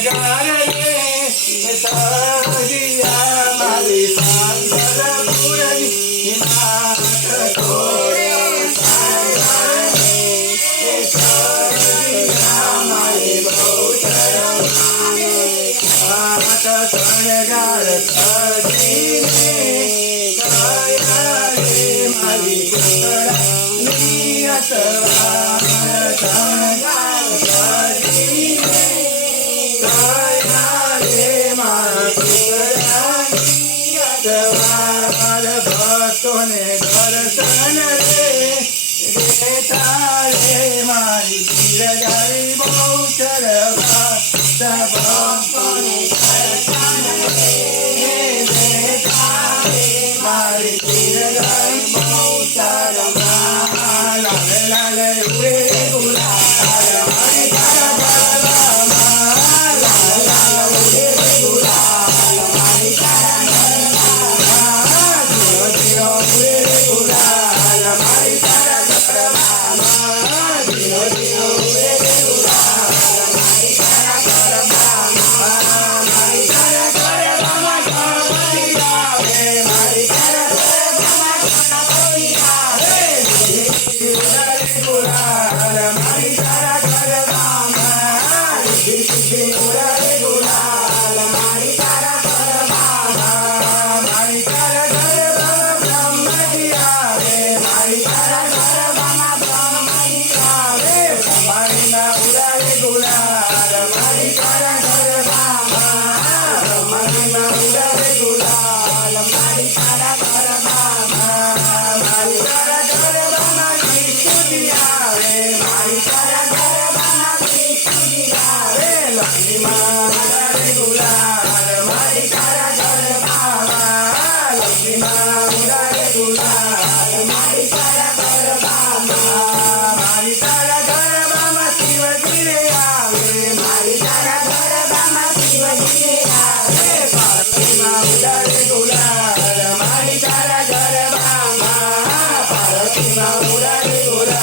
શણગાર રે સદિયા મારી સાંતરપુરની માત તોડે શણગાર રે સદિયા મારી બહુચર માત શણગાર સજીને કયા રે મારી કુકડાની અસવાર શણગાર સજીને કયા રે મારા કુકડાની અસવાર ભક્તોને દર્શન રે દેતા રે મારી ગીરધારી બહુચર ભક્તોને દર્શન રે દેતા રે મારી ગીરધારી બહુચર લાલ લાલ ઉડે ગુલાલ મારી તારા ગરબામાં લાલ લાલ ઉડે ગુલાલ મારી તારા ગરબામાં જીઓ જીઓ ઉડે ગુલાલ મારી તારા ગરબામાં જીઓ જીઓ ઉડે ગુલાલ મારી તારા ગરબામાં મારી તારા ગરબામાં ગણપતિ આવે મારી તારા ગરબામાં ગણપતિ આવે ઉડાડે ગુલાલ મારી તારા ગરબામાં ઉડાડે ગુલાલ મારી તારા ગરબામાં મારી તારા ગરબામાં બ્રહ્મજી આવે મારી તારા ગરબામાં બ્રહ્મજી આવે બ્રહ્માણીમાં ઉડાડે ગુલાલ મારી તારા ગરબામાં બ્રહ્માણીમાં ઉડાડે ગુલાલ મારી તારા ગરબામાં મારી તારા ગરબામાં વિષ્ણુજી આવે મારી તારા ગરબામાં વિષ્ણુજી આવે લક્ષ્મીમાં ઉડાડે ગુલાલ મારી તારા ગરબામાં લક્ષ્મીમાં ઉડાડે ગુલાલ મારી તારા ગરબામાં મારી તારા ગરબામાં શિવજી રે આવે મારી તારા ગરબામાં શિવજી રે આવે પાર્વતીમાં ઉડાડે ગુલાલ મારી તારા ગરબામાં પાર્વતીમાં ઉડાડે ગુલાલ